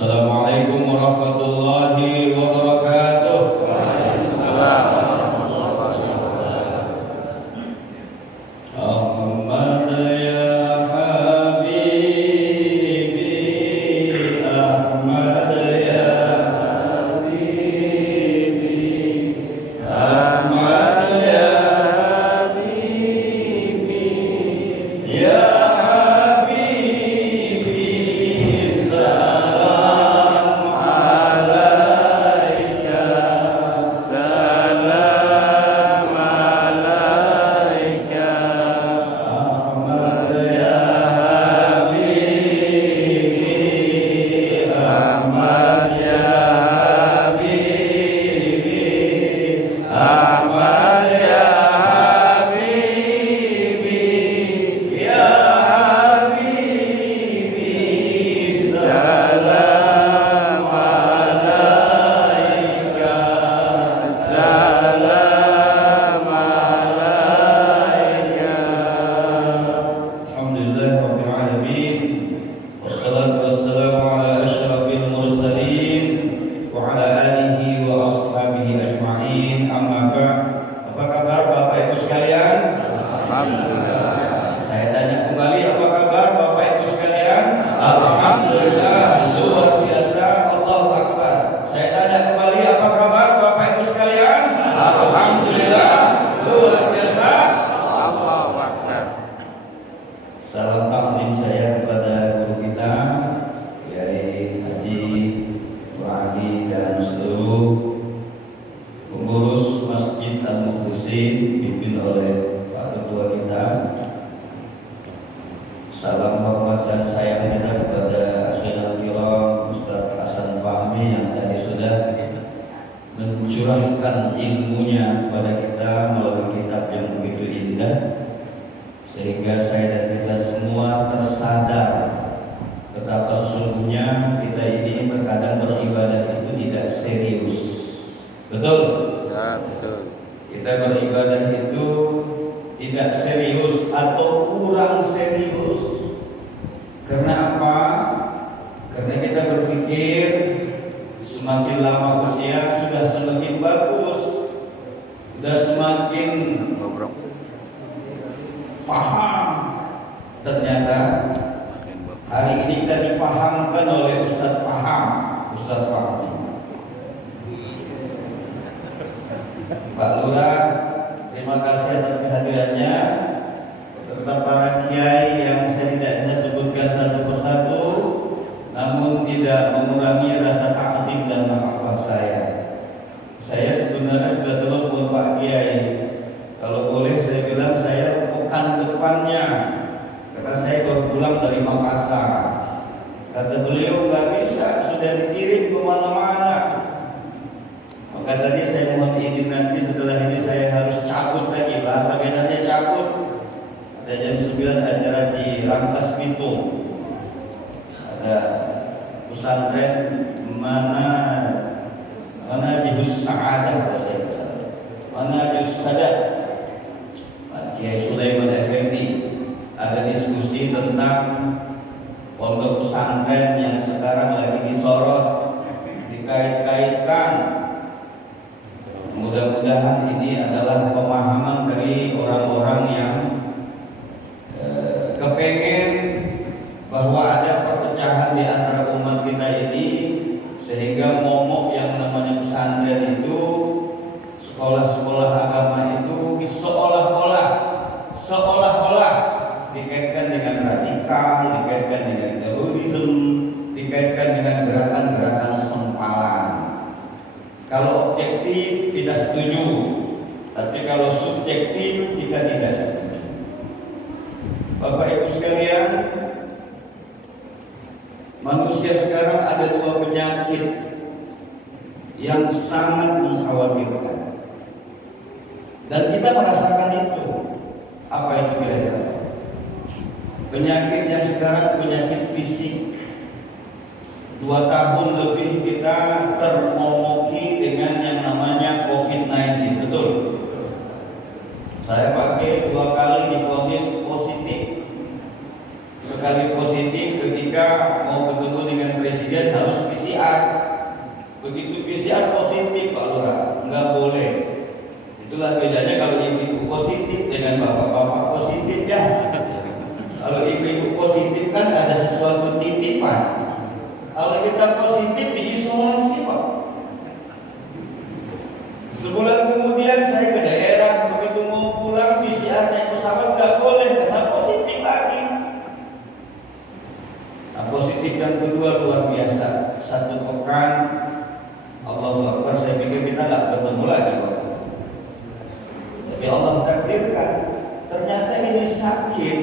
Assalamualaikum warahmatullahi wabarakatuh. Waalaikumsalam warahmatullahi wabarakatuh. Ahmad ya Habibi, Ahmad ya Habibi, Ahmad ya Habibi, ya Habibi, salam alaika, Salam alaika Ahmad ya Habibi, Ahmad ya Habibi, Ahmad ya Habibi, ya Habibi, Salam alaika Salam alaika. Alhamdulillah rabbil alamin, wassalatu wassalamu ala asyrafil mursalin wa ala alihi wa ashabihi ajma'in. Amma ba'd. Apa kabar Bapak Ibu sekalian? Alhamdulillah. Saya tanya kembali, apa kabar Bapak Ibu sekalian? Alhamdulillah, luar biasa, Allahu Akbar. Saya tanya kembali, apa kabar Bapak Ibu sekalian? Alhamdulillah, luar biasa. Allahu Akbar. Salam takdim saya kepada guru kita, Kiai Haji Wahdi, dan seluruh pengurus Masjid Al-Mukhlisin dipimpin oleh Pak Ketua kita. Salam hormat dan sayang kita kepada Asyidul Kiram Ustaz Hasan Fahmi yang tadi sudah mencurahkan ilmunya kepada kita melalui kitab yang begitu indah, sehingga saya dan kita semua tersadar betapa sesungguhnya kita ini terkadang beribadah itu tidak serius. Betul? Ya, betul. Kita beribadah itu tidak serius atau kurang serius. Karena apa? Karena kita berpikir semakin lama usia sudah semakin bagus, sudah semakin Ngobrol. paham. Ternyata hari ini kita difahamkan oleh Ustadz Faham, Ustadz Fahmi. Pak Lurah, terima kasih atas kehadirannya, serta para kiai yang saya tidak bisa sebutkan satu persatu, namun tidak mengurangi rasa takzim dan mahabbah saya. Saya sebenarnya sudah telepon Pak Kiai, kalau boleh saya bilang saya pekan depannya, karena saya baru pulang dari Makassar. Kata beliau nggak bisa, sudah dikirim kemana-mana. Maka tadi saya mohon izin, nanti setelah ini saya harus cabut lagi, bahasa bedanya cabut. Ada jam 9 acara di Rangkas Bitung, ada pesantren mana Jihus Sa'adah, kalau saya tidak salah, mana Jihus Sadat, Pak Kiai Sulaiman Effendi. Ada diskusi tentang pondok pesantren yang sekarang lagi disorot, dikait-kaitkan. Mudah-mudahan ini adalah pemahaman dari orang-orang yang kepengen bahwa ada perpecahan di antara umat kita ini, sehingga momok yang namanya pesantren itu, sekolah-sekolah agama itu seolah-olah dikaitkan dengan radikal, dikaitkan dengan terorisme, dikaitkan dengan gerakan-gerakan sempalan. Kalau objektif kita setuju, tapi kalau subjektif kita tidak setuju. Bapak Ibu sekalian, manusia sekarang ada dua penyakit yang sangat mengkhawatirkan, dan kita merasakan itu. Apa itu kira-kira? Penyakit yang sekarang penyakit fisik. 2 tahun lebih kita termomoki dengan yang namanya COVID-19, betul? Saya pakai 2 kali divonis positif. Sekali positif ketika mau ketemu dengan presiden harus Sebulan kemudian saya ke daerah, begitu mau pulang PCR naik pesawat nggak boleh karena positif lagi. Nah, positif yang kedua luar biasa. 1 pekan, Allahu Akbar, saya pikir kita nggak bertemu lagi, Pak. Tapi Allah takdirkan, ternyata ini sakit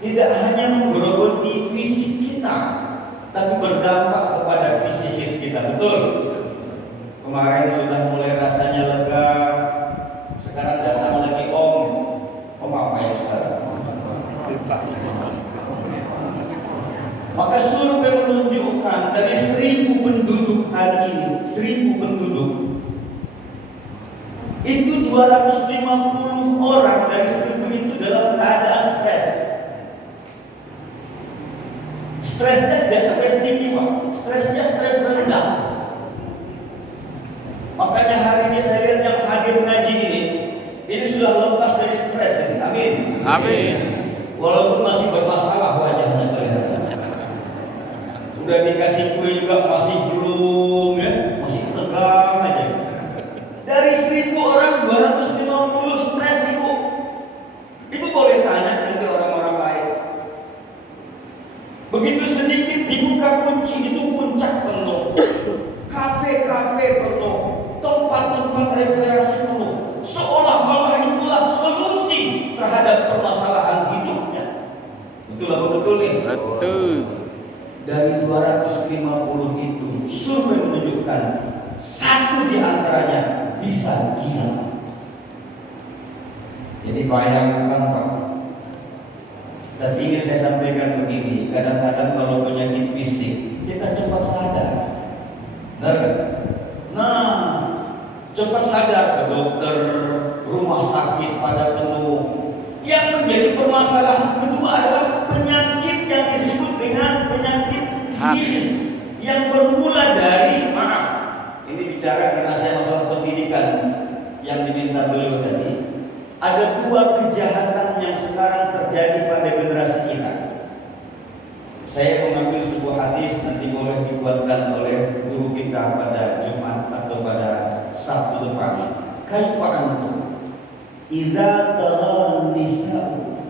tidak hanya menggerogoti fisik kita, tapi berdampak kepada psikis kita. Betul? Kemarin sudah mulai rasanya lega, sekarang datang lagi om apa ya sekarang? Maka survei menunjukkan dari 1.000 penduduk hari ini, 1.000 penduduk, itu 250 orang dari 1.000 itu dalam keadaan stres. Stresnya tidak stres tinggi, Pak. Stresnya stres rendah. Makanya hari ini saya lihat yang hadir ngaji ini sudah lepas dari stres ini. Amin. Amin. Walaupun masih bermasalah wajahnya kelihatan. Udah dikasih kue juga masih belum ya, masih tegang aja. Dari 1.000 orang 250 stres ibu. Ibu boleh tanya nanti orang-orang lain. Begitu sedikit dibuka kunci itu puncak penuh, kafe-kafe penuh, tempat-tempat rekreasi penuh, seolah-olah itulah solusi terhadap permasalahan hidupnya. Betul apa betul nih? Betul. Dari 250 itu, survei menunjukkan 1 di antaranya bisa gila. Jadi bayangkan Pak. Tapi ingin saya sampaikan begini, kadang-kadang kalau penyakit fisik kita cepat sadar. Benar kan? Nah, cepat sadar ke dokter, rumah sakit pada penuh. Yang menjadi permasalahan kedua adalah penyakit yang disebut dengan penyakit psikis yang bermula dari ini bicara karena saya masalah pendidikan yang diminta beliau tadi. Ada 2 kejahatan yang sekarang terjadi pada generasi kita. Saya mengambil sebuah hadis, nanti boleh dibuatkan oleh guru kita pada Jumat atau pada Sabtu depan. Kaifa antum idza taran nisa'u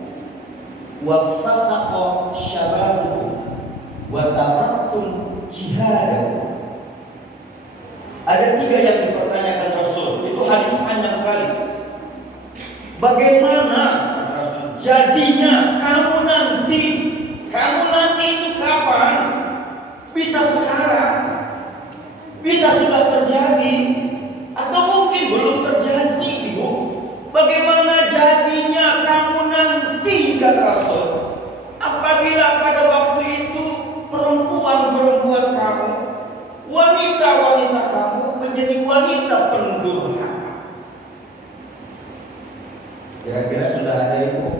wa fasaqa syababu wa taraktum jihad. Ada 3 yang dipertanyakan Rasul. Itu hadis panjang sekali. Bagaimana Rasul jadinya kamu nanti itu kapan? Bisa sekarang, bisa sudah terjadi, atau mungkin belum terjadi, Ibu. Bagaimana jadinya kamu nanti, kata Rasul, apabila pada waktu itu perempuan-perempuan kamu, wanita-wanita kamu menjadi wanita pendurhaka. Kira-kira sudah ada ibu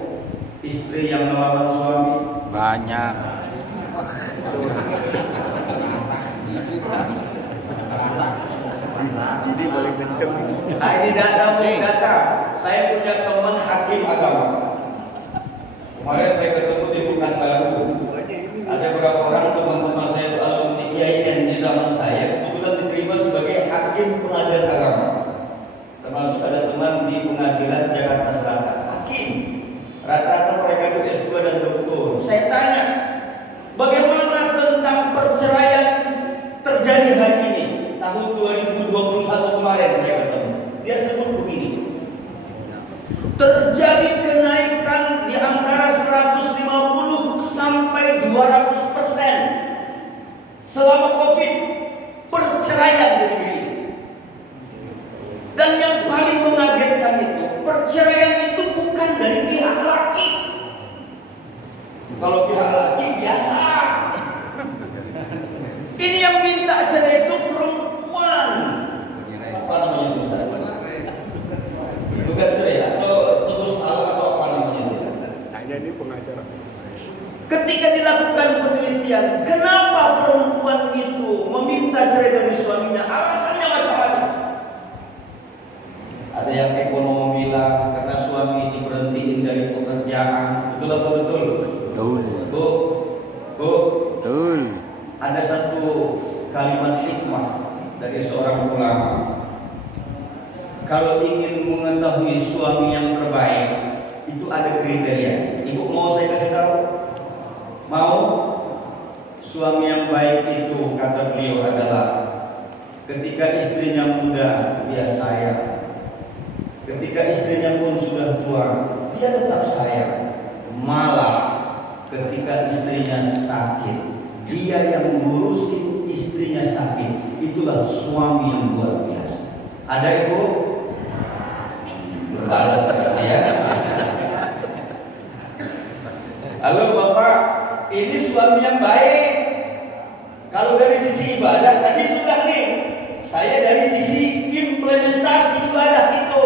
istri yang melawan suami? Banyak. Jadi boleh kenceng. Nah, ini data. Saya punya teman hakim agama. Kemarin saya ketemu di Pekanbaru. Ada beberapa orang teman-teman saya itu alumni IAIN di zaman saya, kebetulan diterima sebagai hakim pengadilan agama. Termasuk ada teman di pengadilan Jakarta Selatan, hakim. Rata-rata mereka itu S2 dan doktor. Saya tanya, bagaimana tentang perceraian terjadi hari ini, tahun 2021 kemarin saya ketemu. Dia sebut begini, terjadi kenaikan di antara 150 sampai 200% selama COVID perceraian di negeri ini. Dan yang paling mengagetkan itu, perceraian itu bukan dari pihak laki. Kalau pihak laki biasa. Ini yang minta cerai itu perempuan. Apa namanya itu, Ustaz? Bukan cerai atau putus talak atau apa namanya itu? Hanya ini pengacara. Ketika dilakukan penelitian, kenapa perempuan itu meminta cerai dari suaminya? Alasannya macam-macam. Ada yang ekonomi bilang karena suami ini berhentiin dari pekerjaan. Betul atau betul? Betul. Bu. Betul. Ada satu kalimat hikmah dari seorang ulama. Kalau ingin mengetahui suami yang terbaik, itu ada kriteria. Ibu mau saya kasih tahu? Mau? Suami yang baik itu kata beliau adalah ketika istrinya muda, dia sayang. Ketika istrinya pun sudah tua, dia tetap sayang. Malah ketika istrinya sakit, dia yang ngurusin istrinya sakit. Itulah suami yang luar biasa. Ada ibu? Ada sekali ya. Halo Bapak, ini suami yang baik. Kalau dari sisi ibadah tadi sudah nih. Saya dari sisi implementasi ibadah itu,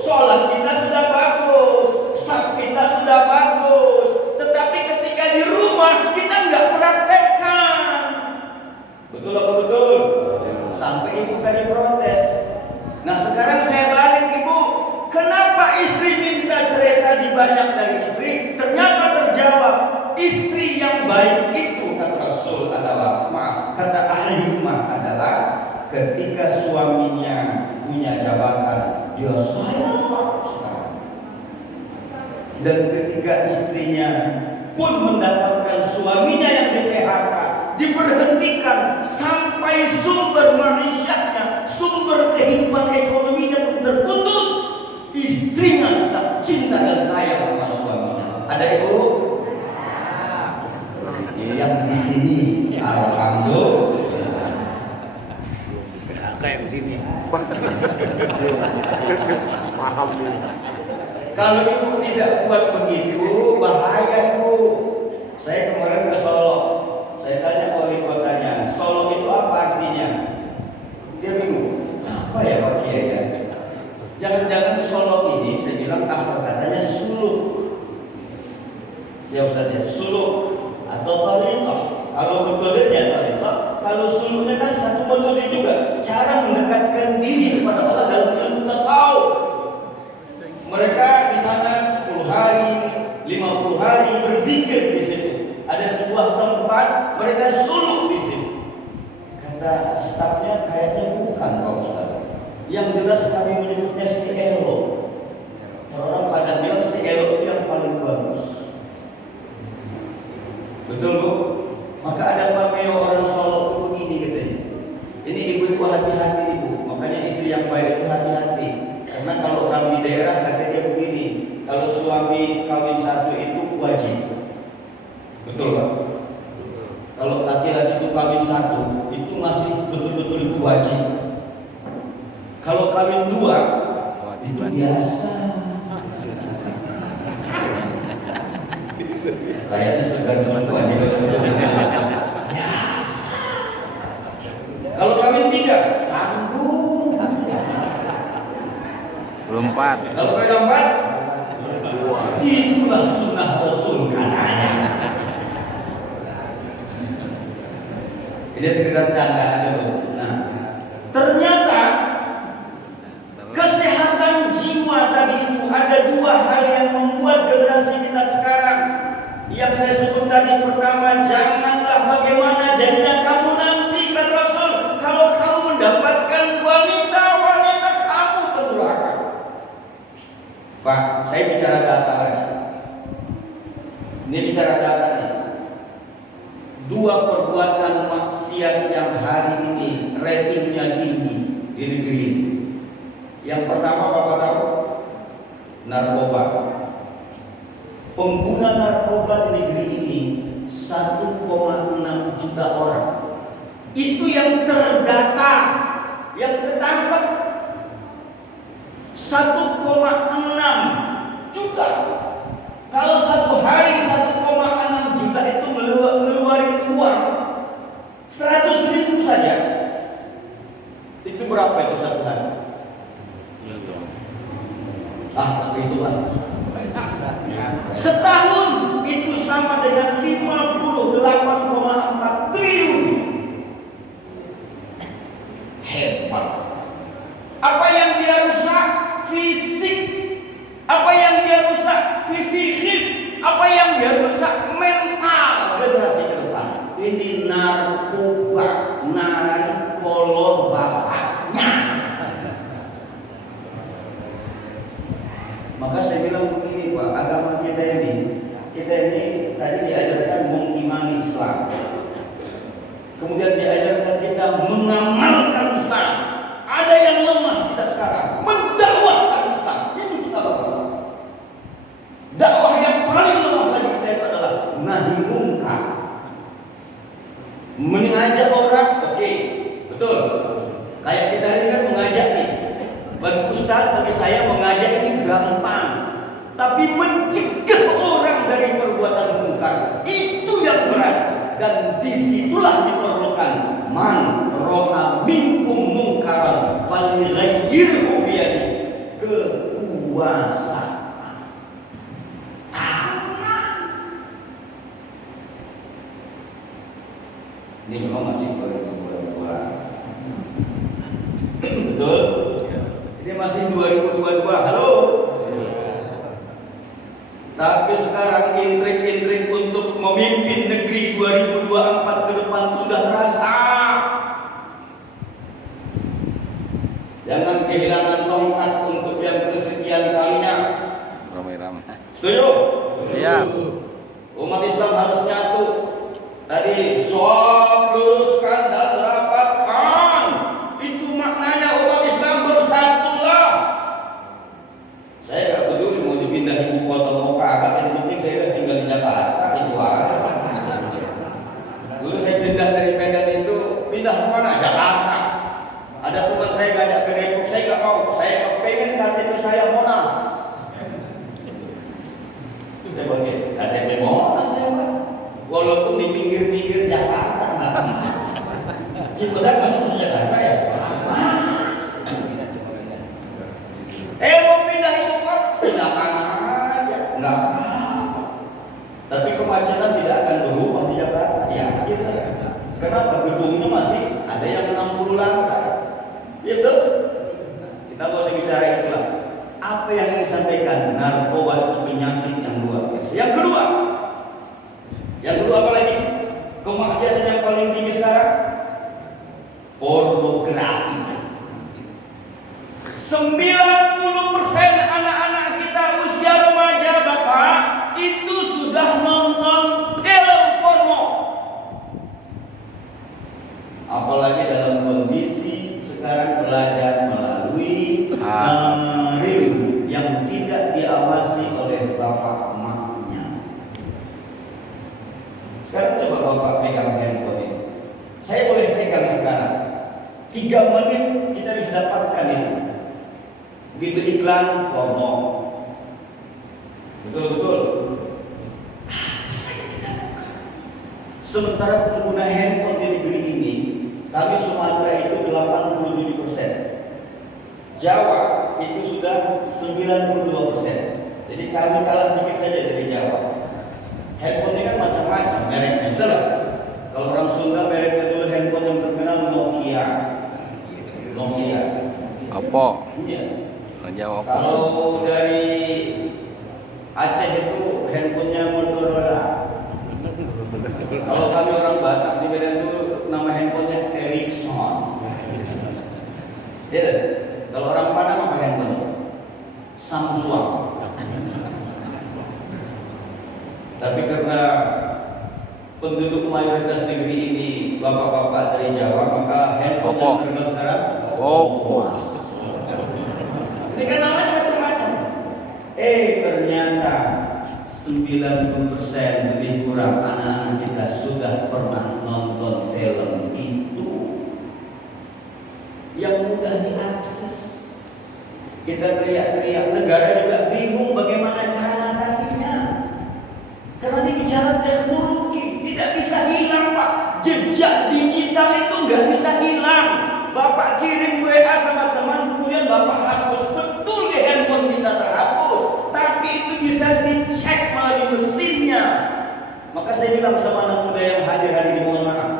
sholat kita sudah bagus, saf kita sudah bagus. Tetapi ketika di rumah kita nggak praktekkan. Betul apa betul? Sampai ibu tadi protes. Nah sekarang saya balik ibu, kenapa istri minta cerai tadi banyak dari istri? Ternyata terjawab, istri yang baik itu kata Rasul adalah, kata ahli hikmah adalah ketika suaminya punya jabatan, dia sayang sekali. Dan ketika istrinya pun mendapatkan suaminya yang di PHK, diberhentikan sampai sumber manusianya, sumber kehidupan ekonominya pun terputus, istrinya tetap cinta dan sayang sama suaminya. Ada ibu? Yang di sini, alhamdulillah. Kayak sini. Paham nih. Kalau ibu tidak buat begitu, bahaya ibu. Saya kemarin ke Solo, saya tanya wali kotanya, Solo itu apa artinya? Dia bingung, apa ya Pak Kiai ya? Jangan-jangan Solo ini, saya bilang asal katanya suluk. Ya Ustaz ya, suluk atau tariqah. Kalau metodenya tariqah, kalau suluknya kan satu metode juga, cara mendekatkan diri kepada Allah dalam ilmu tasawuf. Mereka di sana 10 hari, 50 hari berzikir di situ. Ada sebuah tempat mereka suluk di situ. Kata stafnya kayaknya bukan Pak Ustaz. Yang jelas kami menyebutnya si Elo. Orang kadang bilang si Elo itu yang paling bagus. Betul Bu? Maka ada pameo orang Solo itu begini katanya. Ini ibu-ibu hati-hati ibu. Makanya istri yang baik itu hati-hati. Karena kalau kami di daerah katanya begini, kalau suami kawin satu itu wajib. Betul Pak? Kalau laki-laki itu kawin satu itu masih betul-betul itu wajib. Kalau kawin dua itu biasa. Kayaknya segan semua juga. Kalau kawin tiga tanggung. Lompat. Kalau kawin empat, itulah sunnah Rasul katanya. Ini sekedar canda aja loh. Nah, ternyata kesehatan jiwa tadi itu ada dua hal yang membuat generasi kita sekarang. Yang saya sebut tadi, pertama, janganlah bagaimana jadinya kamu nanti kata Rasul kalau kamu mendapatkan wanita kamu pendurhaka. Pak, saya bicara data lagi. Ini bicara data nih. Dua perbuatan maksiat yang hari ini ratingnya tinggi di negeri ini. Yang pertama Bapak tahu? Narkoba. Pengguna narkoba di negeri ini 1,6 juta orang. Itu yang terdata, yang ketangkep 1,6 juta. Kalau satu hari 1,6 juta itu ngeluarin uang 100.000 saja. Itu berapa itu satu hari? Itulah. Setahun itu sama dengan 58,4 triliun. Hebat. Apa yang dia rusak? Fisik. Apa yang dia rusak? Psikis. Apa yang dia rusak? Mental generasi ke depan. Ini narkoba, narik kolor bapaknya. bilang begini Pak, agama kita ini tadi diajarkan mengimani Islam, kemudian diajarkan kita mengamalkan Islam. Ada yang lemah kita sekarang mendakwahkan Islam, itu kita lakukan. Dakwah yang paling lemah lagi kita itu adalah nahi mungkar. Mengajak orang, oke, betul. Kayak kita ini kan mengajak nih. Bagi Ustaz, bagi saya mengajak ini gampang. Tapi mencegah orang dari perbuatan mungkar itu yang berat. Dan disitulah diperlukan man ro'a minkum mungkaran falighayyirhu biyadi, kekuasaan. Ini memang masih berbuah. Betul? Ini masih 2022. Halo? Tapi sekarang intrik-intrik untuk memimpin negeri 2024 ke depan itu sudah terasa. Jangan kehilangan tongkat untuk yang kesekian kalinya. Ramai-ramai. Setuju? Siap. Umat Islam harus nyatu. Tadi soal luruskan dan rapatkan. Itu maknanya umat Islam bersatulah. Saya nggak peduli mau dipindah ibu kota mau kagak, yang penting saya tinggal di Jakarta itu aja. Dulu saya pindah dari Medan itu pindah ke mana? Jakarta. Ada teman saya ngajak ke Depok, saya nggak mau. Saya pengen KTP saya Monas. Saya pakai KTP Monas saya Pak. Walaupun di pinggir-pinggir Jakarta. Ciputat masuk ke Jakarta ya? Mau pindah ibu kota, silakan aja, nggak apa-apa. Tapi kemacetan tidak akan berubah di Jakarta, yakin ya. Kenapa? Gedungnya masih ada yang 60 lantai. Itu kita nggak usah bicara itulah. Apa yang ingin disampaikan? Narkoba itu penyakit yang luar biasa. Yang kedua apa lagi? Kemaksiatan yang paling tinggi sekarang pornografi. 90% anak-anak kita usia remaja Bapak itu sudah nonton film porno. Apalagi dalam kondisi sekarang belajar melalui daring yang tidak diawasi oleh bapak emaknya. Sekarang coba Bapak pegang handphone ini. Saya boleh pegang sekarang. 3 menit kita bisa dapatkan itu. Begitu iklan porno. Betul-betul. Bisa kita buka. Sementara pengguna handphone di negeri ini, kami Sumatera itu 87%. Jawa itu sudah 92%. Jadi kami kalah dikit saja dari Jawa. Handphone ini kan macam-macam mereknya, betul lah. Kalau orang Sunda mereknya dulu handphone yang terkenal Nokia. Apa? Iya. Jawab. Kalau dari Aceh itu handphonenya Motorola. Kalau kami orang Batak di Medan itu nama handphonenya Ericsson. Ya, kalau orang Padang apa handphone? Samsung. Tapi karena penduduk mayoritas negeri ini bapak-bapak dari Jawa, maka handphone yang terkenal sekarang Oppo. Ini kan namanya macam-macam. Ternyata 90% lebih kurang anak-anak kita sudah pernah nonton film itu yang mudah diakses. Kita teriak-teriak, negara juga bingung bagaimana cara mengatasinya. Karena ini bicara teknologi, tidak bisa hilang Pak. Jejak digital itu nggak bisa hilang. Bapak kirim WA sama teman, kemudian Bapak hapus. Betul di handphone kita terhapus, tapi itu bisa dicek melalui mesinnya. Maka saya bilang sama anak muda yang hadir hari ini, mohon maaf.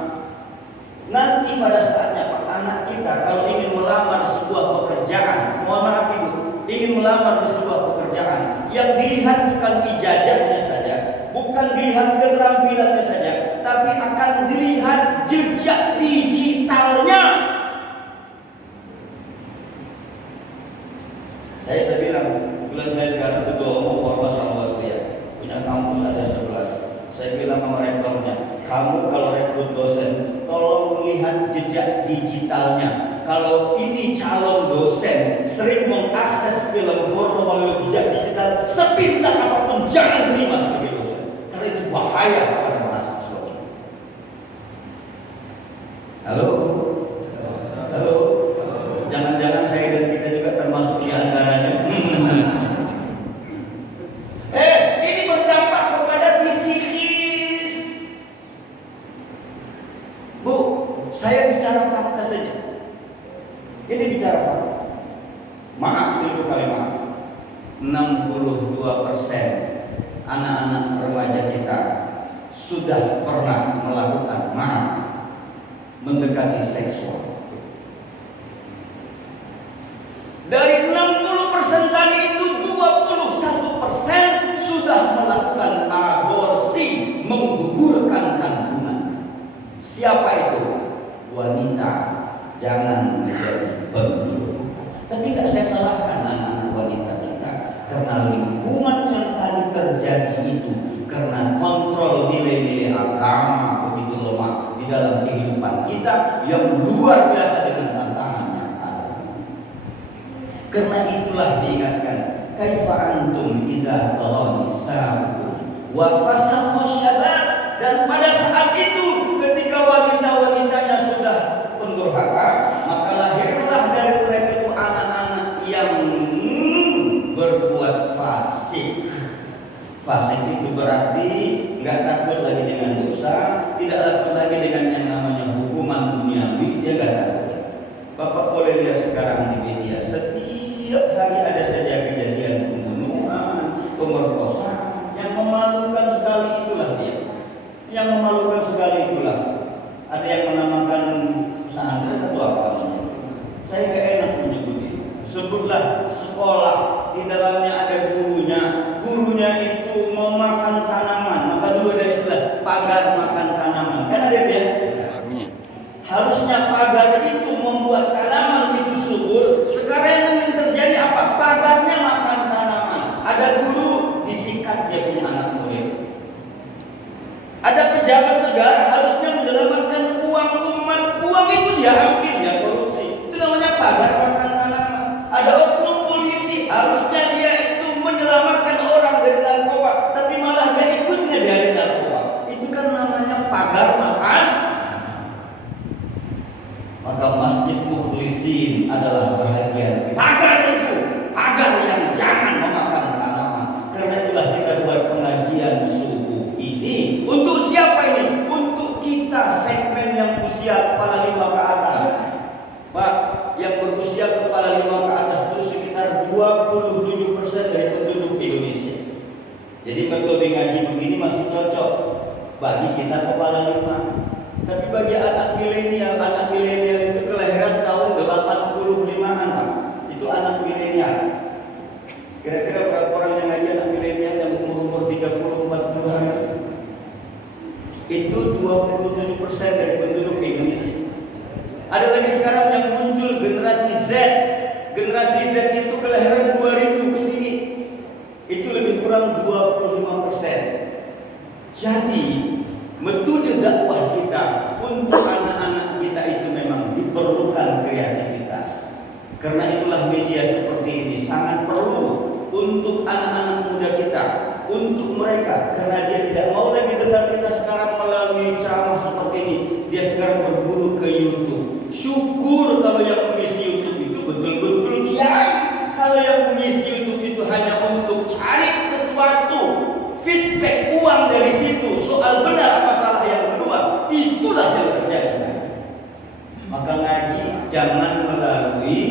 Nanti pada saatnya Pak, anak kita kalau ingin melamar sebuah pekerjaan, mohon maaf Ibu, ingin melamar di sebuah pekerjaan, yang dilihat bukan ijazahnya saja, bukan dilihat keterampilannya saja, tapi akan dilihat jejak digitalnya. Saya bilang, bulan saya sekarang ketua umum Saya bilang sama rektornya, kamu kalau rekrut dosen, tolong lihat jejak digitalnya. Kalau ini calon dosen sering mengakses film porno melalui jejak digital, sepintar apapun jangan terima sebagai dosen, karena itu bahaya pada mahasiswa. Halo, halo, jangan-jangan saya dan kita juga termasuk di antaranya. Ini berdampak kepada fisikis. Bu, saya bicara fakta saja. Ini bicara fakta. Maaf, 1000 kali maaf. 62% anak-anak remaja kita sudah pernah melakukan mendekati seksual. Dari 60% tadi itu 21% sudah melakukan aborsi, menggugurkan kandungan. Siapa itu? Wanita. Jangan menjadi pembunuh. Tapi tidak saya salahkan anak-anak wanita kita, karena lingkungan yang tadi terjadi itu karena kontrol nilai-nilai agama begitu lemah di dalam kehidupan kita yang luar biasa dengan tantangan yang ada. Karena itulah diingatkan, kaifa antum idza talanisakum wa fasaqu syabab, dan pada saat itu ketika wanita-wanitanya sudah pendurhaka, maka lahirlah dari mereka itu anak-anak yang berbuat fasik. Fasik itu berarti nggak takut lagi dengan dosa, tidak takut lagi dengan yang namanya hukuman duniawi, dia nggak takut. Bapak boleh lihat sekarang di media, setiap hari ada saja kejadian pembunuhan, pemerkosaan, yang memalukan sekali itulah dia. Yang memalukan sekali itulah. Ada yang menamakan pesantren atau apa? Saya nggak enak menyebutnya. Sebutlah sekolah, di dalamnya ada gurunya. Gurunya itu memakan tanaman. Maka dulu ada istilah pagar makan tanaman. Kan ada ya? Harusnya pagar itu membuat tanaman itu subur. Sekarang yang terjadi apa? Pagarnya makan tanaman. Ada guru disikat dia punya anak murid. Ada pejabat negara harusnya menyelamatkan uang umat. Uang itu dia ambil, dia korupsi. Itu namanya pagar makan tanaman. Ada oknum polisi harusnya dia itu menyelamatkan orang dari narkoba, tapi malah dia ikutnya dari narkoba. Itu kan namanya pagar makan. Maka masjid mukhlisin adalah bahagian pagar itu, pagar yang jangan memakan tanaman. Karena itulah kita buat pengajian subuh ini. Untuk siapa ini? Untuk kita segmen yang usia kepala 5 ke atas. Pak, yang berusia kepala 5 ke atas itu sekitar 27% dari penduduk Indonesia. Jadi metode ngaji begini masih cocok bagi kita kepala 5. Tapi bagi anak milenial itu kelahiran tahun 85-an, Pak. Itu anak milenial. Kira-kira berapa orang yang ngaji anak milenial yang umur 30-40-an? Itu 27% dari penduduk Indonesia. Ada lagi sekarang yang muncul generasi Z. Generasi Z itu kelahiran 2000 ke sini. Itu lebih kurang 25%. Jadi metode dakwah kita untuk anak-anak kita itu memang diperlukan kreativitas. Karena itulah media seperti ini sangat perlu untuk anak-anak muda kita, untuk mereka, karena dia tidak mau lagi dengar kita sekarang melalui ceramah seperti ini. Dia sekarang berburu ke YouTube. Syukur kalau yang mengisi YouTube itu betul-betul kiai. Kalau yang mengisi YouTube itu hanya untuk cari sesuatu, feedback uang dari situ, soal benar apa salah yang kedua, itulah yang terjadi. Maka ngaji jangan melalui,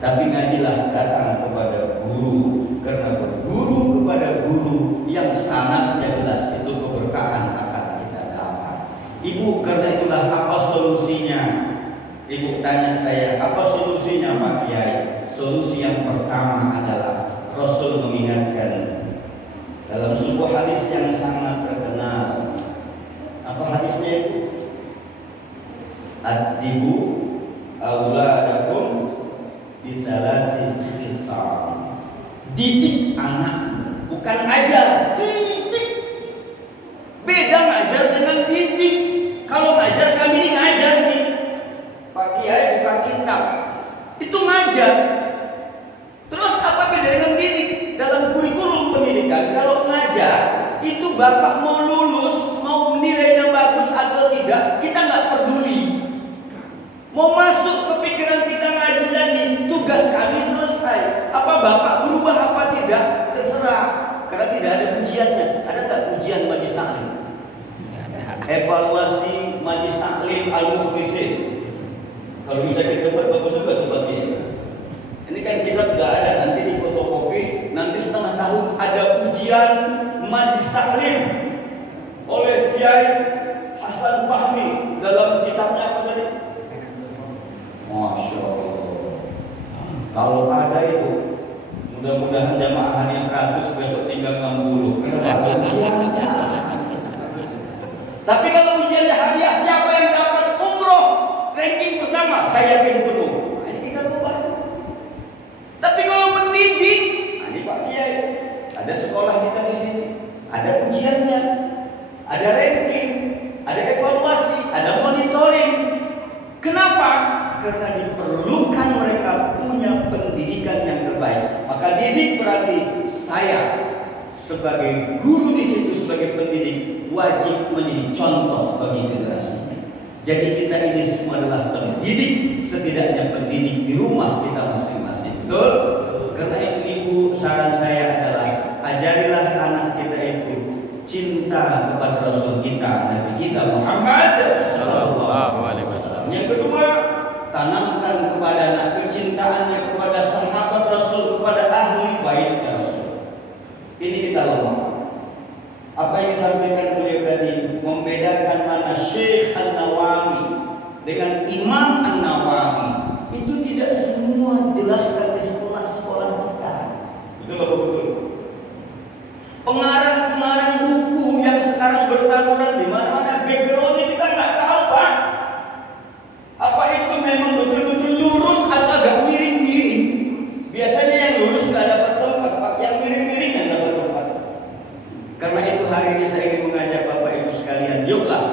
tapi ngajilah datang kepada guru, karena berguru kepada guru yang sanadnya jelas itu keberkahan akan kita dapat. Ibu, karena itulah apa solusinya? Ibu tanya saya, apa solusinya Pak Kiai? Solusi yang pertama adalah Rasul mengingatkan dalam sebuah hadis yang sangat terkenal. Apa hadisnya itu? Adibu auladakum bisalasi khisal. Didik anak, bukan ajar, didik. saja. Terus apa beda dengan didik? Dalam kurikulum pendidikan, kalau ngajar itu bapak mau lulus, mau nilainya bagus atau tidak, kita nggak peduli. Mau masuk ke pikiran kita ngaji tadi, tugas kami selesai. Apa bapak berubah apa tidak, terserah. Karena tidak ada ujiannya. Ada tak ujian majlis taklim? Evaluasi majlis taklim al-mukhlisin. Kalau bisa kita buat bagus juga tuh bagian. Ini kan kita sudah ada, nanti di fotokopi, nanti setengah tahun ada ujian majlis taklim oleh Kiai Hasan Fahmi dalam kitabnya apa tadi? Masya Allah. Kalau ada itu, mudah-mudahan jamaahnya 100, besok tinggal 60. Tapi kalau ujiannya hadiah, siapa yang dapat umroh ranking pertama, saya yakin penuh. Nah, ini kita lupa. Tapi kalau mendidik, nah ini Pak Kiai, ada sekolah kita di sini, ada ujiannya, ada ranking, ada evaluasi, ada monitoring. Kenapa? Karena diperlukan mereka punya pendidikan yang terbaik. Maka didik berarti saya sebagai guru di situ, sebagai pendidik wajib menjadi contoh bagi generasi. Jadi kita ini semua adalah pendidik, setidaknya pendidik di rumah kita masing-masing. Betul? Karena itu ibu, saran saya adalah ajarilah anak kita itu cinta kepada Rasul kita, Nabi kita Muhammad sallallahu alaihi wasallam. Yang kedua, tanamkan kepada anak kecintaannya kepada sahabat Rasul, kepada ahli baitnya Rasul. Ini kita lemah. Apa yang disampaikan beliau tadi membedakan mana Syekh An-Nawawi dengan Imam An-Nawawi itu tidak semua dijelaskan di sekolah-sekolah kita. Betul apa betul? Pengarang-pengarang buku yang sekarang bertaburan di mana-mana, backgroundnya kita nggak tahu, Pak. Apa itu memang betul-betul lurus atau agak miring-miring? Biasanya yang lurus nggak dapat tempat, Pak. Yang miring-miring yang dapat tempat. Karena itu hari ini saya ingin mengajak Bapak Ibu sekalian, yuklah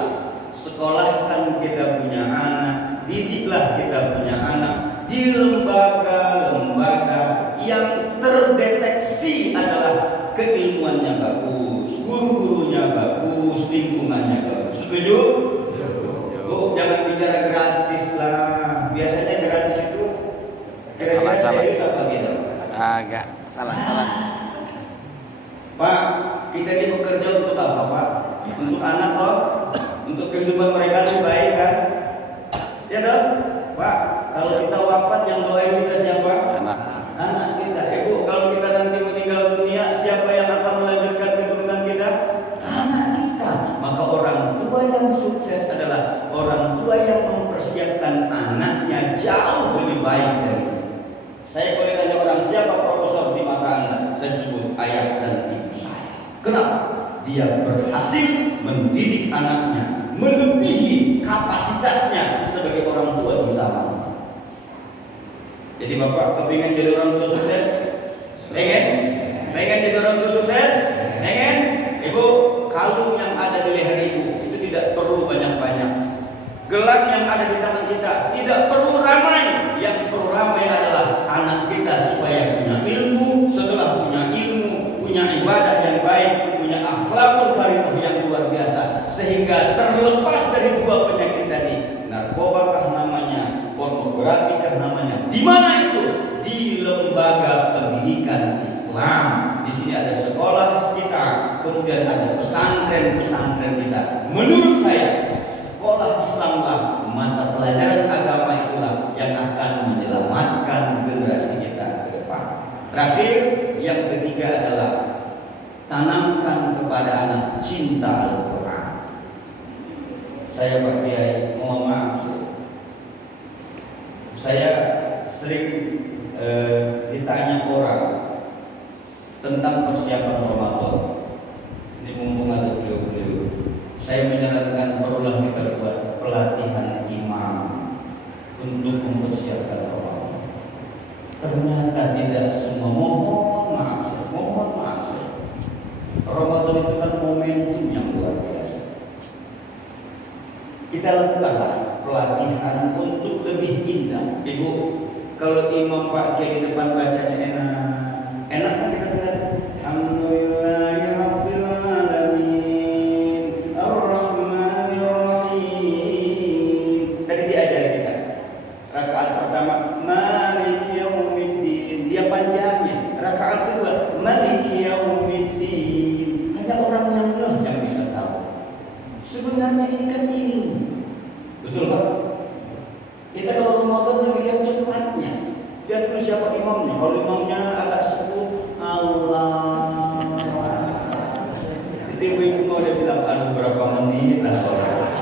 sekolahkan kita punya anak, didiklah kita punya anak di lembaga-lembaga yang terdeteksi adalah keilmuannya bagus, guru-gurunya bagus, lingkungannya bagus. Setuju? Oh, jangan bicara gratis lah. Biasanya gratis itu kira-kira serius apa gitu? Agak salah-salah. Pak, kita ini bekerja untuk apa, Pak? Untuk anak toh, untuk kehidupan mereka lebih baik kan? Ya dong, Pak. Kalau kita wafat yang doain kita siapa? Anak kita. Ibu, kalau kita nanti meninggal dunia, siapa yang akan melanjutkan keturunan kita? Anak kita. Maka orang tua yang sukses adalah orang tua yang mempersiapkan anaknya jauh lebih baik dari itu. Saya boleh tanya orang, siapa profesor di mata Anda? Saya sebut ayah dan ibu saya. Kenapa? Dia berhasil mendidik anaknya melebihi kapasitasnya sebagai orang tua di zaman. Jadi Bapak kepingin jadi orang tua sukses? Pengen? Pengen jadi orang tua sukses? Pengen? Ibu, kalung yang ada di leher ibu itu tidak perlu banyak-banyak. Gelang yang ada di tangan kita tidak perlu ramai. Yang perlu ramai adalah anak kita supaya punya ilmu. Setelah punya ilmu, punya ibadah yang baik, punya akhlakul karimah yang luar biasa, sehingga terlepas dari dua penyakit tadi. Narkoba kah namanya, pornografi kah namanya. Di mana itu? Di lembaga pendidikan Islam. Di sini ada sekolah kita, kemudian ada pesantren-pesantren kita. Menurut saya, sekolah Islamlah, mata pelajaran agama itulah yang akan menyelamatkan generasi kita ke depan. Terakhir, yang ketiga adalah tanamkan kepada anak cinta Al-Quran. Saya Pak Kiai, mohon maaf, saya sering ditanya orang tentang persiapan Ramadan. Ini mumpung ada beliau-beliau, saya menyarankan perlulah kita buat pelatihan imam untuk mempersiapkan Ramadan. Ternyata tidak semua, mohon maaf. Ramadan itu kan momentum yang luar biasa. Kita lakukanlah pelatihan untuk lebih indah. Ibu, Kalau imam Pak Kiai di depan bacanya enak kan kita dengar. Alhamdulillahirabbil alamin, arrahmanir rahim. Tadi diajari kita. Rakaat pertama Maliki yaumiddin, dia panjangnya. Rakaat kedua Maliki yaumiddin. Hanya orang yang bisa tahu. Sebenarnya ini kan ilmu. Betul Pak? Kita kalau Ramadan lihat cepatnya. Lihat dulu siapa imamnya. Kalau imamnya agak sepuh, Allah. Itu ibu-ibu mau dia bilang aduh berapa menit lah sholat.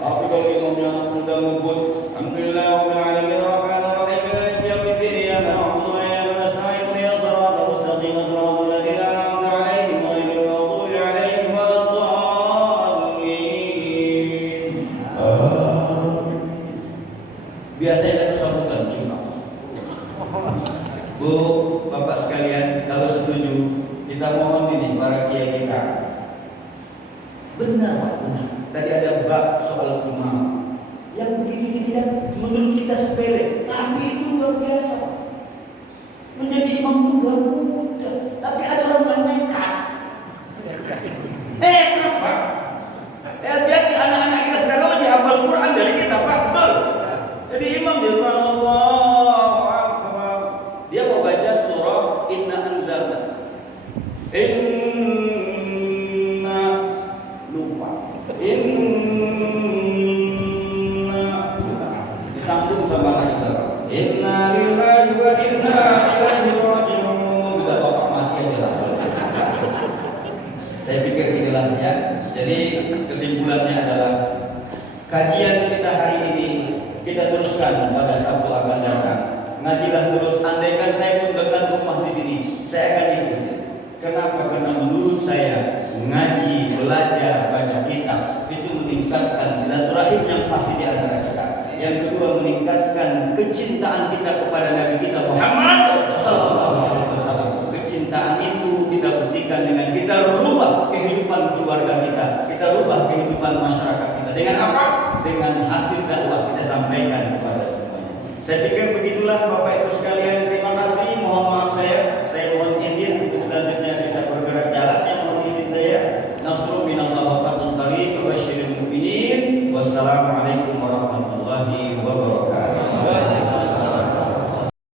Tapi kalau imamnya udah ngebut, alhamdulillah rabbil alamin arrahmanir rahim maliki yaumiddin iyyaka na'budu wa iyyaka nasta'in ihdinas siratal mustaqim siratal ladzina an'amta 'alaihim ghairil maghdubi 'alaihim waladdallin. Biasanya kita sambutan cuma. Bu, Bapak sekalian, kalau setuju, kita mohon ini para kiai kita. Benar. Tadi ada bab soal imam. Yang begini tidak menurut kita sepele, tapi itu luar biasa. Menjadi imam itu luar mudah. Tapi ada orang nekat. Pak. Hati-hati anak-anak kita sekarang lebih hafal Quran dari kita, Pak. Betul. Jadi imam di depan Allah, dia mau baca surah Inna Anzalna. Inna lupa. Inna disambung sama kita. Inna lillahi wa inna ilaihi raji'un. Sudah bapak mati aja lah. Saya pikir inilah ya. Jadi kesimpulannya adalah kajian kita hari ini kita teruskan pada Sabtu akan datang. Ngajilah terus. Andaikan saya pun dekat rumah di sini, saya akan ikut. Kenapa? Karena menurut saya ngaji, belajar, baca kitab itu meningkatkan silaturahim yang pasti di antara kita. Yang kedua meningkatkan kecintaan kita kepada Nabi kita Muhammad SAW. Kecintaan itu kita buktikan dengan kita rubah kehidupan keluarga kita rubah kehidupan masyarakat kita. Dengan apa? Dengan hasil dakwah kita sampaikan kepada semuanya. Saya pikir begitulah Bapak Ibu sekalian.